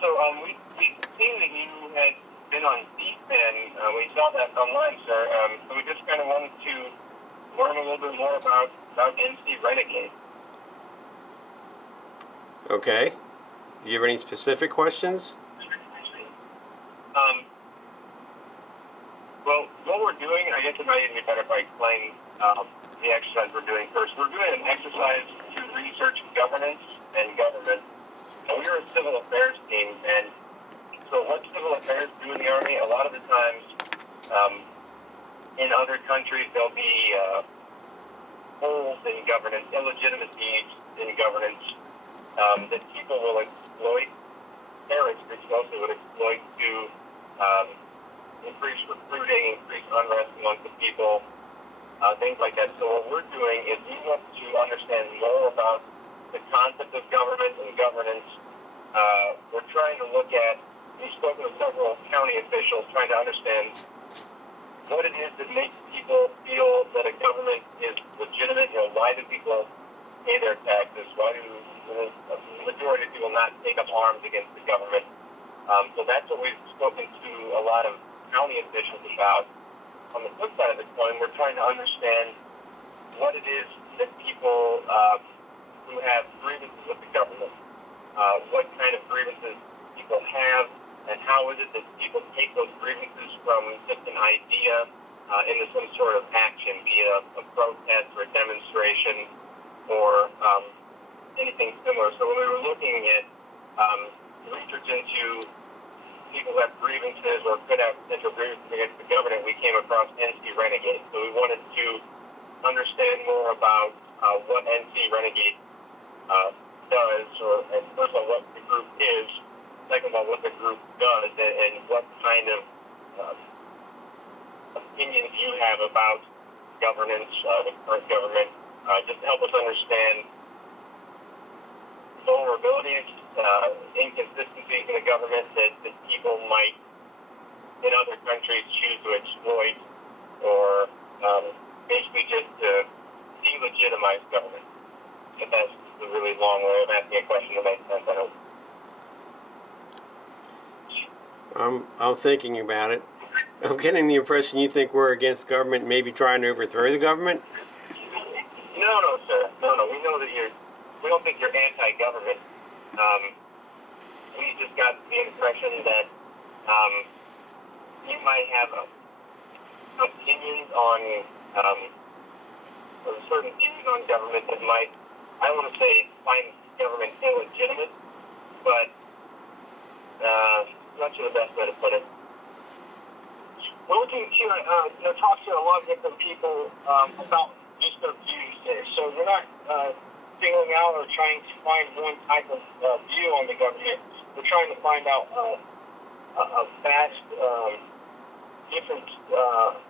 so we've seen that you had been on C-SPAN. We saw that online, sir. So we just kind of wanted to learn a little bit more about NC Renegade. Okay. Do you have any specific questions? Well, what we're doing, I guess it might even be better if I explain the exercise we're doing first. We're doing an exercise to research governance and government. And we're a civil affairs team, and so what civil affairs do in the Army, a lot of the times in other countries there'll be holes in governance, illegitimacies in governance that people will exploit, terrorist groups mostly would exploit to increase recruiting, increase unrest among the people, things like that. So what we're doing is we want to understand more about the concept of government and governance. We're trying to look at, we've spoken with several county officials trying to understand what it is that makes people feel that a government is legitimate. You know, why do people pay their taxes? Why do the majority of people not take up arms against the government? So that's what we've spoken to a lot of county officials about. On the flip side of the coin, we're trying to understand what it is that people who have grievances with the government, what kind of grievances people have, and how is it that people take those grievances from just an idea into some sort of action, be it a protest or a demonstration or anything similar. So when we were looking at research into people who have grievances or could have potential grievances against the government, we came across NC Renegade. So we wanted to understand more about what NC Renegade does, and first of all, what the group is, second of all, what the group does, and what kind of opinions you have about governance, the current government, just to help us understand vulnerabilities, inconsistencies in the government that people might, in other countries, choose to exploit, or basically just to delegitimize government. If that's a really long way of asking a question that makes sense, I hope. I'm thinking about it. I'm getting the impression you think we're against government, maybe trying to overthrow the government? No, sir. No. We know that we don't think you're anti-government. We just got the impression that you might have opinions on or certain views on government that might, I don't want to say find government illegitimate, but not sure the best way to put it. We're looking to talk to a lot of different people about just their views there. So we're not singling out or trying to find one type of view on the government. We're trying to find out a vast difference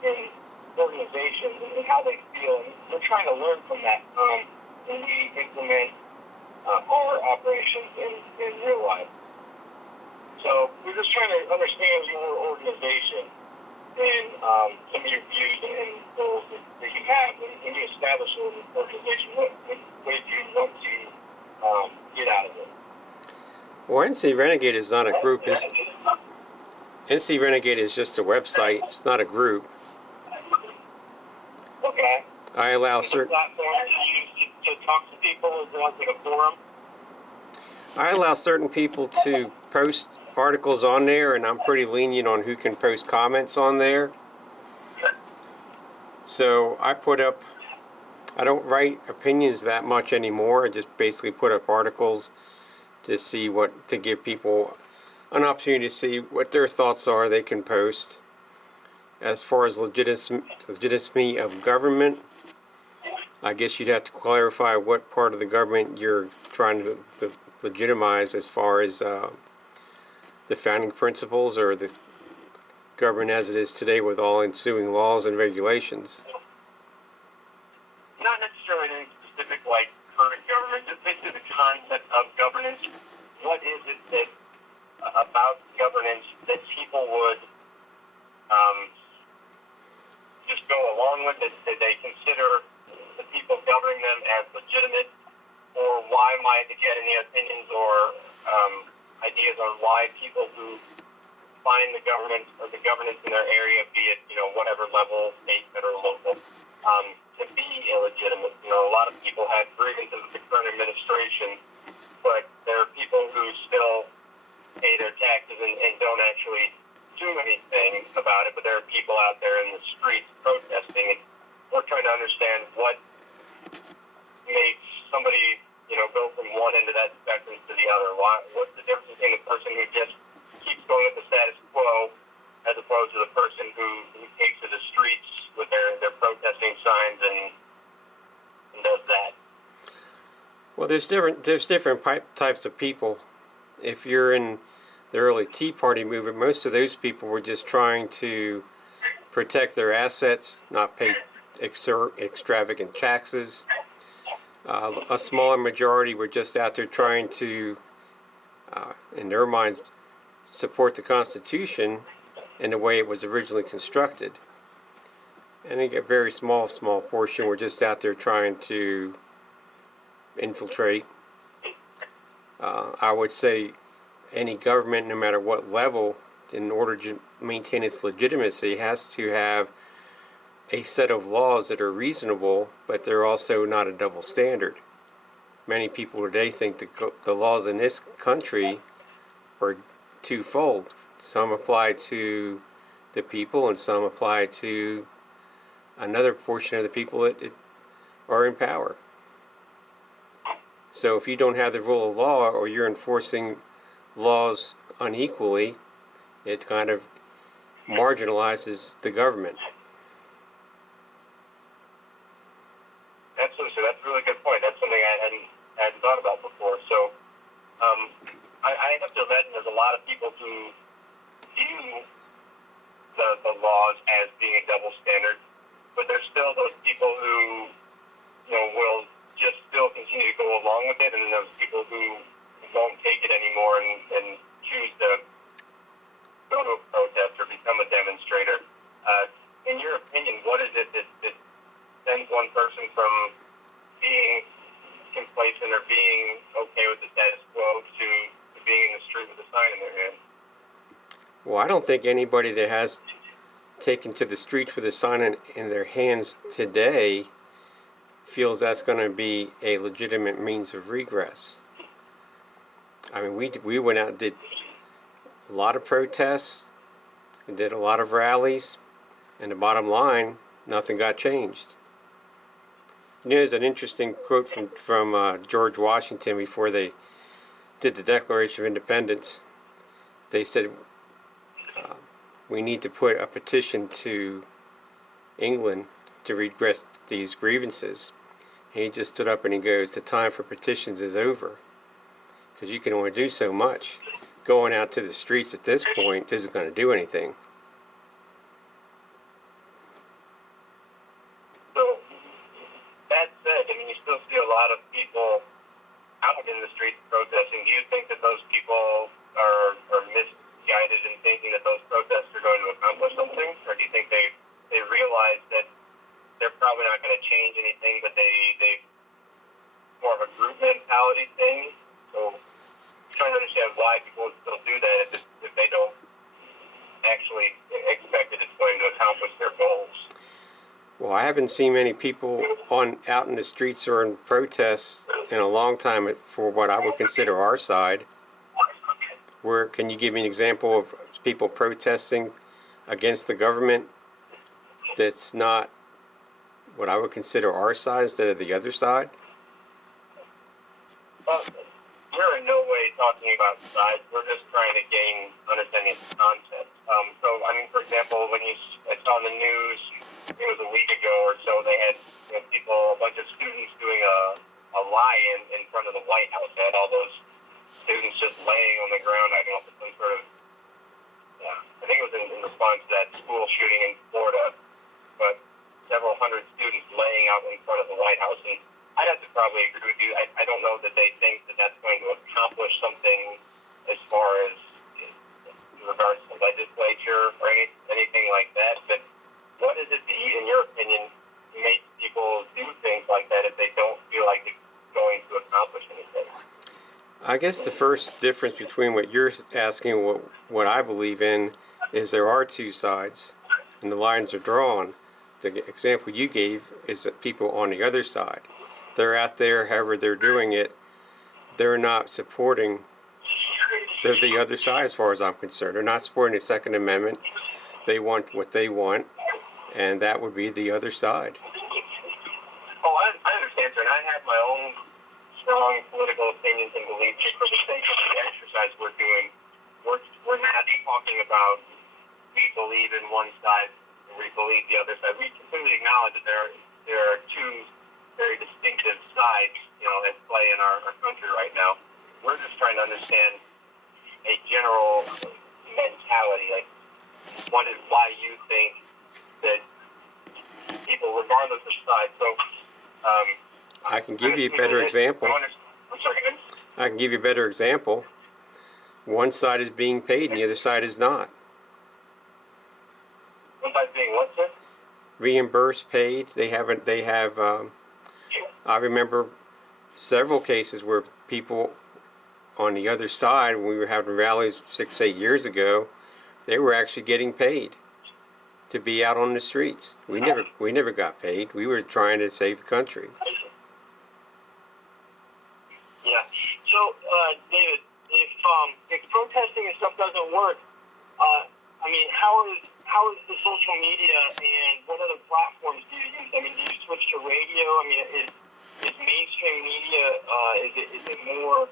in organizations and how they feel. And we're trying to learn from that when we implement our operations in real life. So we're just trying to understand your organization and some of your views and goals that you have when you establish an organization. What did you want to get out of it? Well, NC Renegade is not a group. NC Renegade is just a website. It's not a group. Okay. I allow certain. Platform you use to talk to people as like a forum. I allow certain people to post articles on there, and I'm pretty lenient on who can post comments on there. So I put up, I don't write opinions that much anymore. I just basically put up articles to see to give people an opportunity to see what their thoughts are. They can post. As far as legitimacy of government, I guess you'd have to clarify what part of the government you're trying to legitimize, as far as the founding principles, or the government as it is today with all ensuing laws and regulations. Not necessarily anything specific like current government, just basically the concept of governance. What is it that about governance that people would just go along with, that they consider the people governing them as legitimate, or why might they get any opinions or ideas on on why people who find the government or the governance in their area, be it, whatever level, state, federal, local, to be illegitimate. A lot of people have grievances with the current administration, but there are people who still pay their taxes and don't actually do anything about it, but there are people out there in the streets protesting, and we're trying to understand what makes somebody, go from one end of that spectrum to the other. What's the difference between the person who just keeps going with the status quo as opposed to the person who takes to the streets with their protesting signs and does that? Well, there's different types of people. If you're in the early Tea Party movement, most of those people were just trying to protect their assets, not pay extravagant taxes. A smaller majority were just out there trying to, in their mind, support the Constitution in the way it was originally constructed. And a very small portion were just out there trying to infiltrate. I would say any government, no matter what level, in order to maintain its legitimacy, has to have a set of laws that are reasonable, but they're also not a double standard. Many people today think the laws in this country are twofold. Some apply to the people and some apply to another portion of the people that are in power. So if you don't have the rule of law, or you're enforcing laws unequally, it kind of marginalizes the government. Absolutely. So that's a really good point. That's something I hadn't thought about before. So I have to imagine there's a lot of people who view the laws as being a double standard, but there's still those people who will just still continue to go along with it, and then those people who won't take it anymore and choose to go to a protest or become a demonstrator. In your opinion, what is it that sends one person from being complacent or being okay with the status quo to being in the street with a sign in their hand? Well, I don't think anybody that has taken to the streets with a sign in their hands today feels that's going to be a legitimate means of regress. I mean, we went out and did a lot of protests, and did a lot of rallies, and the bottom line, nothing got changed. There's an interesting quote from George Washington before they did the Declaration of Independence. They said, we need to put a petition to England to redress these grievances. And he just stood up and he goes, the time for petitions is over. Because you can only do so much. Going out to the streets at this point isn't going to do anything. So, that said, you still see a lot of people out in the streets protesting. Do you think that those people are misguided in thinking that those protests are going to accomplish something? Or do you think they realize that they're probably not going to change anything, but they more of a group mentality thing? So, trying to understand why people would still do that if they don't actually expect that it's going to accomplish their goals. Well, I haven't seen many people out in the streets or in protests in a long time for what I would consider our side. Where can you give me an example of people protesting against the government that's not what I would consider our side instead of the other side? Well, we're in no way talking about sides. We're just trying to gain understanding of the concept. For example, when I saw in the news, it was a week ago or so, they had a bunch of students doing a lie-in in front of the White House. They had all those students just laying on the ground. I don't know if it's some sort of, I think it was in response to that school shooting in Florida, but several hundred students laying out in front of the White House. And I'd have to probably agree with you. I don't know that they think that that's going to accomplish something as far as in regards to legislature or anything like that. But what is it that, in your opinion, makes people do things like that if they don't feel like it's going to accomplish anything? I guess the first difference between what you're asking and what I believe in is there are two sides, and the lines are drawn. The example you gave is that people on the other side, they're out there, however they're doing it, they're not supporting, they're the other side as far as I'm concerned. They're not supporting the Second Amendment. They want what they want, and that would be the other side. Oh, I understand, sir, and I have my own strong political opinions and beliefs. Just for the sake of the exercise we're doing, we're not talking about we believe in one side and we believe the other side. We completely acknowledge that there are two very distinctive sides, at play in our country right now. We're just trying to understand a general mentality, like why you think that people, regardless of side. So, I can give you a better example. I'm sorry, again? I can give you a better example. One side is being paid and the other side is not. One side being what, sir? Reimbursed, paid. They have, I remember several cases where people on the other side, when we were having rallies 6-8 years ago, they were actually getting paid to be out on the streets. We never got paid. We were trying to save the country. Yeah. So, David, if protesting and stuff doesn't work, how is the social media and what other platforms do you use? Do you switch to radio? Is mainstream media is it more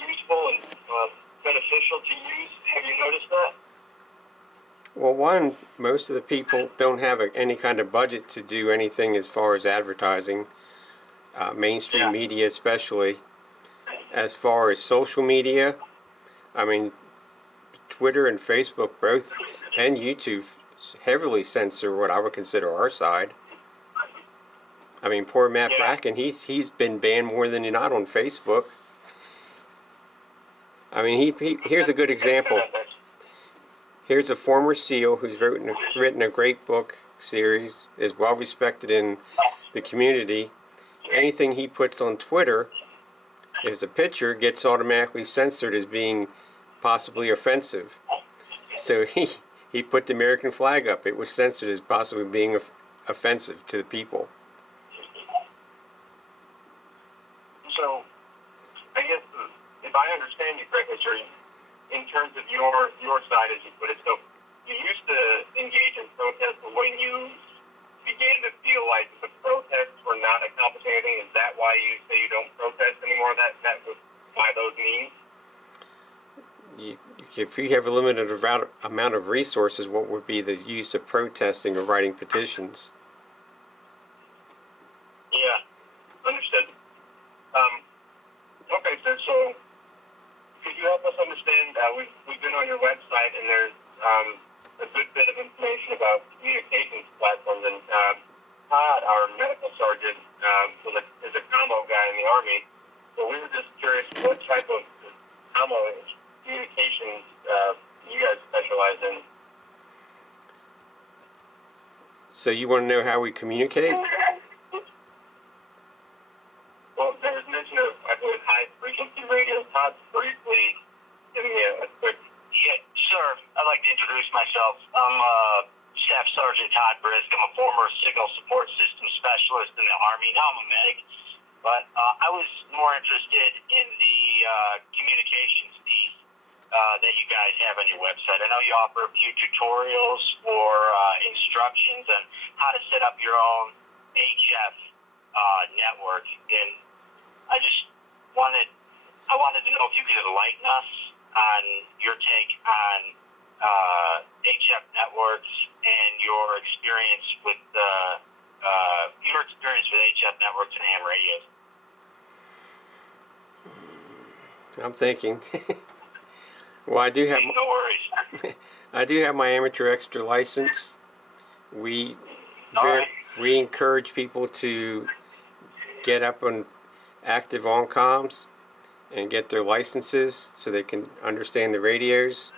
useful and beneficial to use? Have you noticed that? Well, one, most of the people don't have any kind of budget to do anything as far as advertising, mainstream media especially. As far as social media, Twitter and Facebook both, and YouTube heavily censor what I would consider our side. Poor Matt Bracken, he's been banned more than not on Facebook. Here's a good example. Here's a former SEAL who's written a great book series, is well respected in the community. Anything he puts on Twitter, if it's a picture, gets automatically censored as being possibly offensive. So he put the American flag up. It was censored as possibly being offensive to the people. So, I guess if I understand you correctly, sir, in terms of your side, as you put it, so you used to engage in protests, but when you began to feel like the protests were not accomplishing anything, is that why you say you don't protest anymore? That was by those means? If you have a limited amount of resources, what would be the use of protesting or writing petitions? Yeah, understood. Okay, sir, so could you help us understand, we've been on your website and there's a good bit of information about communications platforms, and Todd, our medical sergeant, is a commo guy in the Army, so we were just curious what type of commo communications you guys specialize in. So you want to know how we communicate? Well, there was mention of, I believe, high-frequency radio. Todd briefly giving me a quick... Yeah, sir, I'd like to introduce myself. I'm Staff Sergeant Todd Brisk. I'm a former signal support system specialist in the Army. Now I'm a medic. But I was more interested in the communications piece that you guys have on your website. I know you offer a few tutorials or instructions on how to set up your own HF network. And I wanted to know if you could enlighten us on your take on HF networks and your experience with HF networks and ham radios. I'm thinking. Well, I do have. No worries. I do have my amateur extra license. We right. we encourage people to get up and active on comms and get their licenses so they can understand the radios.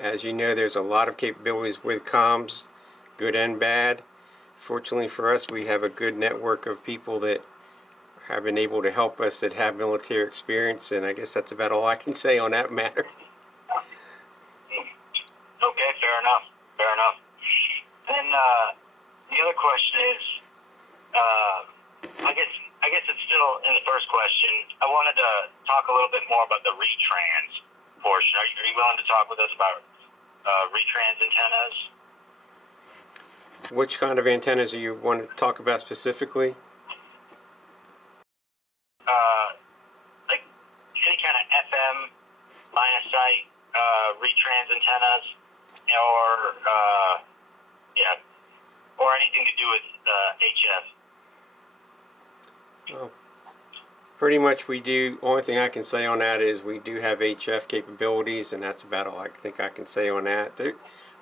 As you know, there's a lot of capabilities with comms, good and bad. Fortunately for us, we have a good network of people that have been able to help us that have military experience, and I guess that's about all I can say on that matter. Okay, fair enough. Fair enough. Then the other question is, I guess it's still in the first question. I wanted to talk a little bit more about the retrans portion. Are you willing to talk with us about retrans antennas? Which kind of antennas do you want to talk about specifically? Like any kind of FM line of sight retrans antennas, or anything to do with HF. Well, pretty much we do. Only thing I can say on that is we do have HF capabilities, and that's about all I think I can say on that.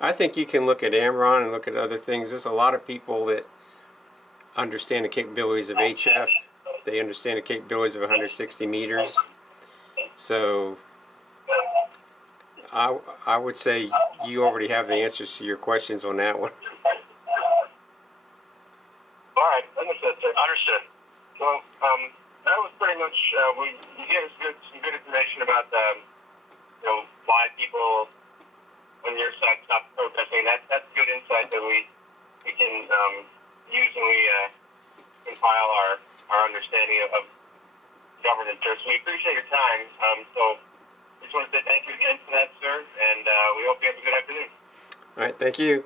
I think you can look at Amron and look at other things. There's a lot of people that understand the capabilities of HF. They understand the capabilities of 160 meters. So I would say you already have the answers to your questions on that one. All right, understood, sir. Understood. Well, that was pretty much, you gave us some good information about, why people on your side stop protesting. That's good insight that we can use when we compile our understanding of governance. So we appreciate your time. So just want to say thank you again for that, sir, and we hope you have a good afternoon. All right, thank you.